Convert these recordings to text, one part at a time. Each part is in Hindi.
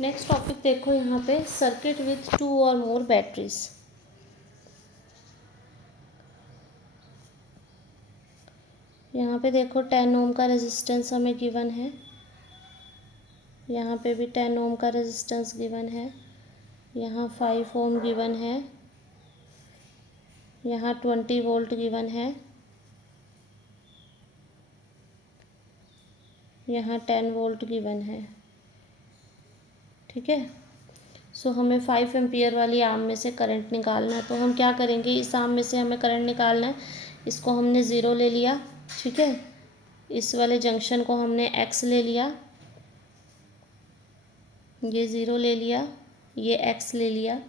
नेक्स्ट टॉपिक देखो यहाँ पे, सर्किट विथ 2 और मोर बैटरीज। यहाँ पे देखो 10 ओम का रेजिस्टेंस हमें गिवन है, यहाँ पे भी 10 ओम का रेजिस्टेंस गिवन है, यहाँ 5 ओम गिवन है, यहाँ 20 वोल्ट गिवन है, यहाँ 10 वोल्ट गिवन है। ठीक है, सो हमें 5 एम्पियर वाली आर्म में से करंट निकालना है। तो हम क्या करेंगे, इस आर्म में से हमें करंट निकालना है। इसको हमने ज़ीरो ले लिया, ठीक है। इस वाले जंक्शन को हमने एक्स ले लिया, ये ज़ीरो ले लिया, ये एक्स ले लिया।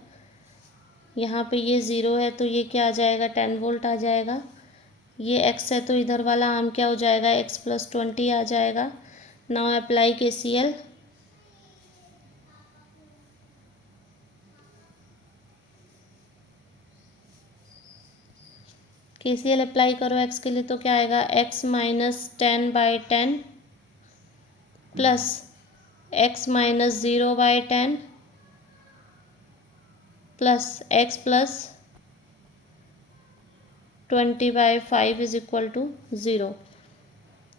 यहाँ पे ये ज़ीरो है तो ये क्या आ जाएगा, 10 वोल्ट आ जाएगा। ये एक्स है तो इधर वाला आर्म क्या हो जाएगा, एक्स प्लस 20 आ जाएगा। Now apply KCL। KCL apply करो एक्स के लिए तो क्या आएगा, x minus 10/10 plus x minus 0/10 plus x plus 20/5 is equal to 0।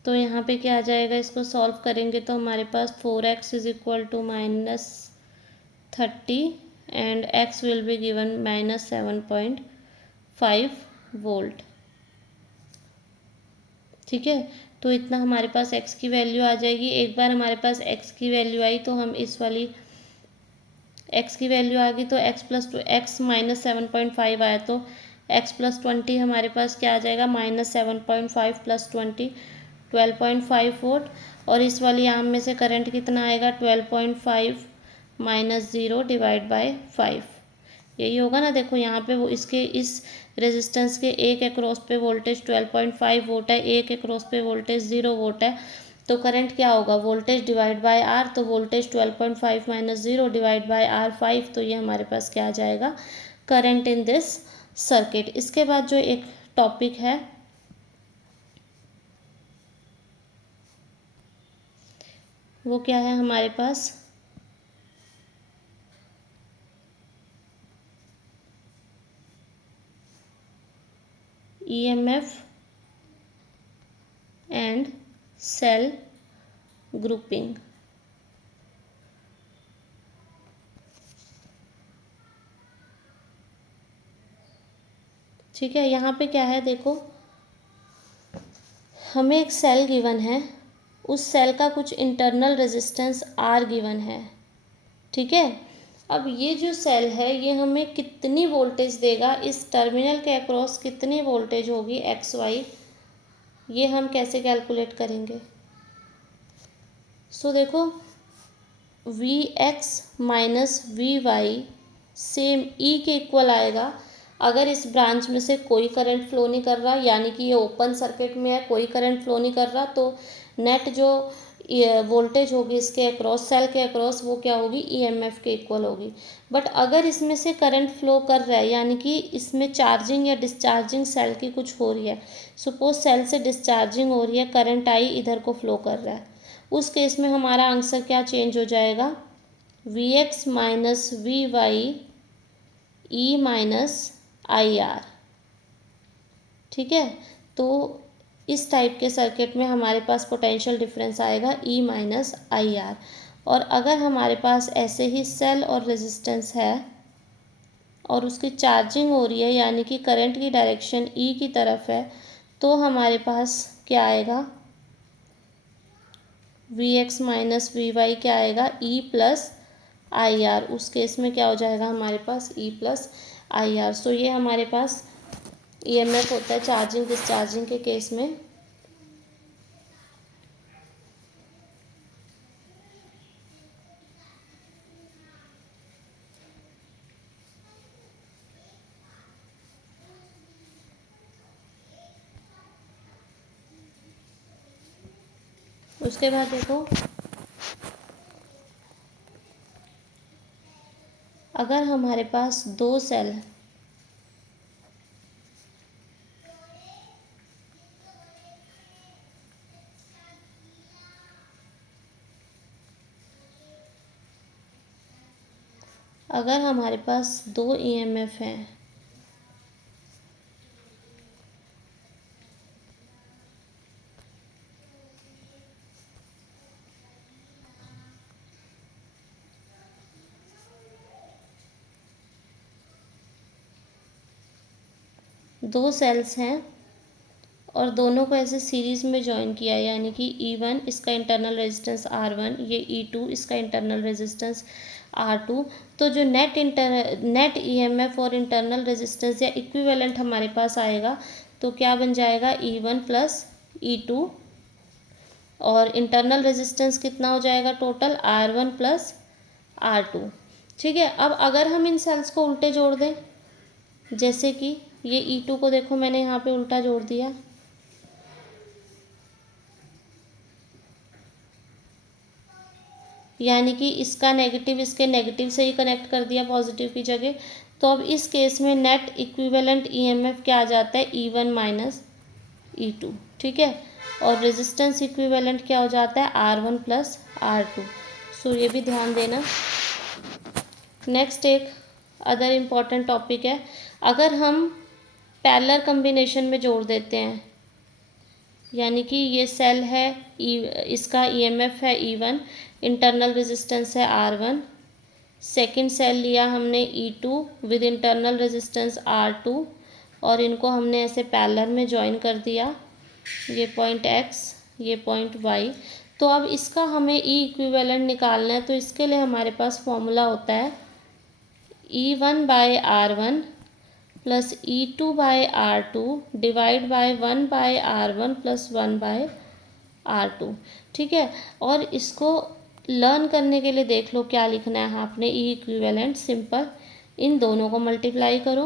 तो यहाँ पे क्या आ जाएगा, इसको सॉल्व करेंगे तो हमारे पास 4x is equal to -30 and x will be given -7.5 volt. ठीक है, तो इतना हमारे पास x की वैल्यू आ जाएगी। एक बार हमारे पास x की वैल्यू आई तो हम इस वाली x की वैल्यू आ गई तो x प्लस x -7.5 आया तो x प्लस 20 हमारे पास क्या आ जाएगा, -7.5 प्लस 20 12.5 वोल्ट। और इस वाली आर्म में से करंट कितना आएगा, 12.5 माइनस 0 डिवाइड बाय 5, यही होगा ना। देखो यहाँ पे वो इसके इस रेजिस्टेंस के एक एक्रॉस पे वोल्टेज 12.5 वोल्ट है, एक एक्रॉस पे वोल्टेज 0 वोल्ट है। तो करंट क्या होगा, वोल्टेज डिवाइड बाय आर। तो voltage 12.5 minus 0 divide by R 5, तो ये हमारे पास क्या आ जाएगा, करंट इन दिस सर्किट। इसके बाद जो एक टॉपिक है वो क्या है हमारे पास, EMF एंड सेल ग्रुपिंग। ठीक है, यहाँ पे क्या है देखो, हमें एक सेल गिवन है, उस सेल का कुछ इंटरनल रेजिस्टेंस R गिवन है। ठीक है, अब ये जो सेल है ये हमें कितनी वोल्टेज देगा, इस टर्मिनल के अक्रॉस कितनी वोल्टेज होगी XY, ये हम कैसे कैलकुलेट करेंगे। सो देखो, VX minus VY same E के इक्वल आएगा। अगर इस ब्रांच में से कोई करंट फ्लो नहीं कर रहा, यानी कि ये ओपन सर्किट में है, कोई करंट फ्लो नहीं कर रहा, तो नेट जो वोल्टेज होगी इसके अक्रॉस, सेल के अक्रॉस, वो क्या होगी, EMF के इक्वल होगी। बट अगर इसमें से करंट फ्लो कर रहा है, यानी कि इसमें चार्जिंग या डिस्चार्जिंग सेल की कुछ हो रही है, सपोज सेल से डिस्चार्जिंग हो रही है, करंट आई इधर को फ्लो कर रहा है, उस केस में हमारा आंसर क्या चेंज हो जाएगा, VX minus VY E minus IR। ठीक है, तो इस टाइप के सर्किट में हमारे पास पोटेंशियल डिफरेंस आएगा E माइनस IR। और अगर हमारे पास ऐसे ही सेल और रेजिस्टेंस है और उसकी चार्जिंग हो रही है, यानी कि करंट की डायरेक्शन E की तरफ है, तो हमारे पास क्या आएगा, VX माइनस VY क्या आएगा, E प्लस IR। उस केस में क्या हो जाएगा हमारे पास, E प्लस IR। सो ये हमारे पास EMF होता है चार्जिंग डिस्चार्जिंग के केस में। उसके बाद देखो, अगर हमारे पास दो सेल अगर हमारे पास दो ईएमएफ हैं, दो सेल्स हैं और दोनों को ऐसे सीरीज़ में जॉइन किया, यानी कि E1 इसका इंटरनल रेजिस्टेंस R1, ये E2 इसका इंटरनल रेजिस्टेंस R2, तो जो नेट ईएमएफ और इंटरनल रेजिस्टेंस या इक्विवेलेंट हमारे पास आएगा तो क्या बन जाएगा, E1 प्लस E2, और इंटरनल रेजिस्टेंस कितना हो जाएगा टोटल, R1 प्लस R2। ठीक है, अब अगर हम इन सेल्स को उल्टे जोड़ दें, जैसे कि ये E2 को देखो मैंने यहाँ पे उल्टा जोड़ दिया, यानी कि इसका नेगेटिव इसके नेगेटिव से ही कनेक्ट कर दिया पॉजिटिव की जगह, तो अब इस केस में नेट इक्विवेलेंट ईएमएफ क्या आ जाता है, E1 माइनस E2। ठीक है, और रेजिस्टेंस इक्विवेलेंट क्या हो जाता है, R1 प्लस R2। सो ये भी ध्यान देना। नेक्स्ट एक अदर इम्पॉर्टेंट टॉपिक है, अगर हम पैरेलल कम्बिनेशन में जोड़ देते हैं, यानी कि ये सेल है इसका ईएमएफ है E1, इंटरनल रेजिस्टेंस है R1, सेकंड सेल लिया हमने E2 with internal resistance R2, और इनको हमने ऐसे पैरेलल में जॉइन कर दिया, ये पॉइंट X ये पॉइंट Y। तो अब इसका हमें E इक्विवेलेंट निकालना है, तो इसके लिए हमारे पास फॉर्मूला होता है E1 by R1 plus E2 by R2 divide by 1 by R1 plus 1 by R2। ठीक है, और इसको लर्न करने के लिए देख लो क्या लिखना है आपने, E इक्विवेलेंट सिंपल, इन दोनों को मल्टीप्लाई करो,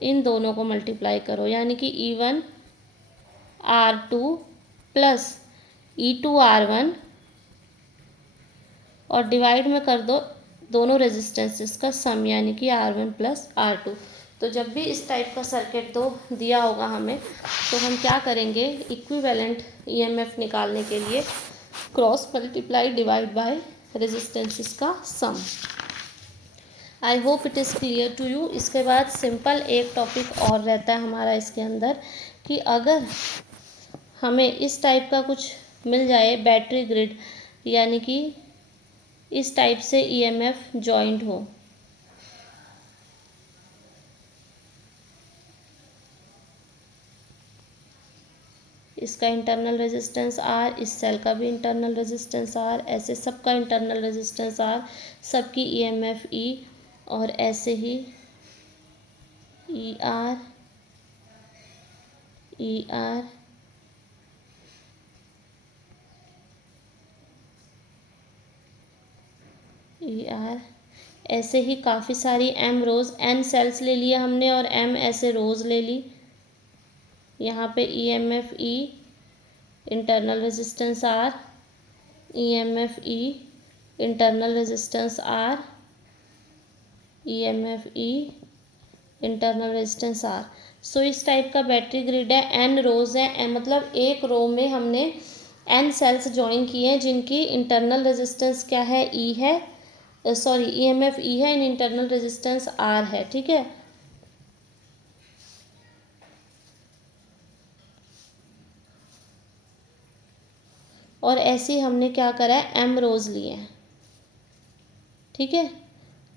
इन दोनों को मल्टीप्लाई करो, यानी कि E1 R2 plus E2 R1, और डिवाइड में कर दो दोनों रेजिस्टेंसेस का सम, यानी कि R1 प्लस R2। तो जब भी इस टाइप का सर्किट दो दिया होगा हमें, तो हम क्या करेंगे, इक्विवेलेंट ईएमएफ निकालने के लिए cross multiply divide by resistances का sum. I hope it is clear to you. इसके बाद सिंपल एक टॉपिक और रहता है हमारा इसके अंदर, कि अगर हमें इस टाइप का कुछ मिल जाए बैटरी ग्रिड, यानी कि इस टाइप से ईएमएफ जॉइंट हो, इसका इंटरनल रेजिस्टेंस R, इस सेल का भी इंटरनल रेजिस्टेंस R, ऐसे सबका इंटरनल रेजिस्टेंस R, सबकी ईएमएफ E, और ऐसे ही ER ER ER, ऐसे ही काफ़ी सारी M रोज़, N सेल्स ले लिया हमने और M ऐसे रोज़ ले ली। यहाँ पे EMF E, internal resistance R, EMF E, internal resistance R, EMF E, internal resistance R। सो इस टाइप का बैटरी ग्रिड है, N रोज़ है, मतलब एक रो में हमने N सेल्स ज्वाइन किए हैं जिनकी इंटरनल रेजिस्टेंस क्या है, E है, सॉरी EMF E है, इन इंटरनल रेजिस्टेंस R है। ठीक है, और ऐसे ही हमने क्या करा है, M रोज़ लिए हैं। ठीक है,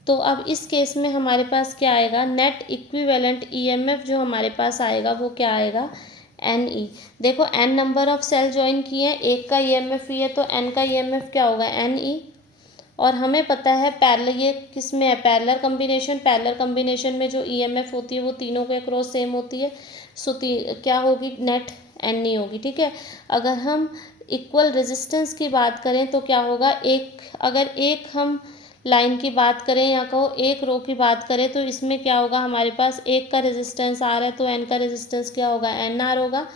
तो अब इस केस में हमारे पास क्या आएगा, नेट इक्विवेलेंट ईएमएफ जो हमारे पास आएगा वो क्या आएगा, NE। देखो N number of cell join किए हैं, एक का ईएमएफ E है, तो N का ईएमएफ क्या होगा, NE। और हमें पता है पैरेलल, ये किस में है, पैरेलल कम्बिनेशन, पैरेलल कम्बिनेशन में जो ईएमएफ होती है वो तीनों के अक्रॉस सेम होती है, सो क्या होगी, नेट NE होगी। ठीक है, अगर हम इक्वल रेजिस्टेंस की बात करें तो क्या होगा, अगर एक हम लाइन की बात करें या कहो एक रो की बात करें, तो इसमें क्या होगा, हमारे पास एक का रेजिस्टेंस आ रहा है तो N का रेजिस्टेंस क्या होगा, NR होगा,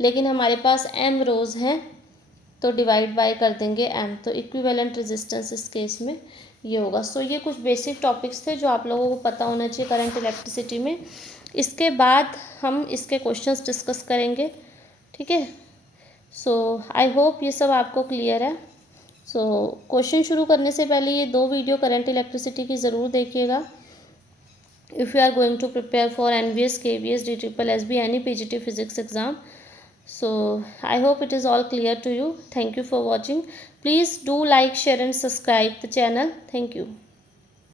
लेकिन हमारे पास M रोज़ हैं तो डिवाइड बाय कर देंगे M, तो इक्विवेलेंट रेजिस्टेंस इस केस में ये होगा। सो ये कुछ बेसिक टॉपिक्स थे जो आप लोगों को पता होना चाहिए करंट इलेक्ट्रिसिटी में। इसके बाद हम इसके क्वेश्चंस डिस्कस करेंगे। ठीक है, सो आई होप ये सब आपको क्लियर है। सो क्वेश्चन शुरू करने से पहले ये 2 वीडियो करंट इलेक्ट्रिसिटी की ज़रूर देखिएगा। If you are going to prepare for NVS, KVS, DSSB, any PGT physics exam. So I hope it is all clear to you. Thank you for watching. Please do like, share and subscribe the channel. Thank you.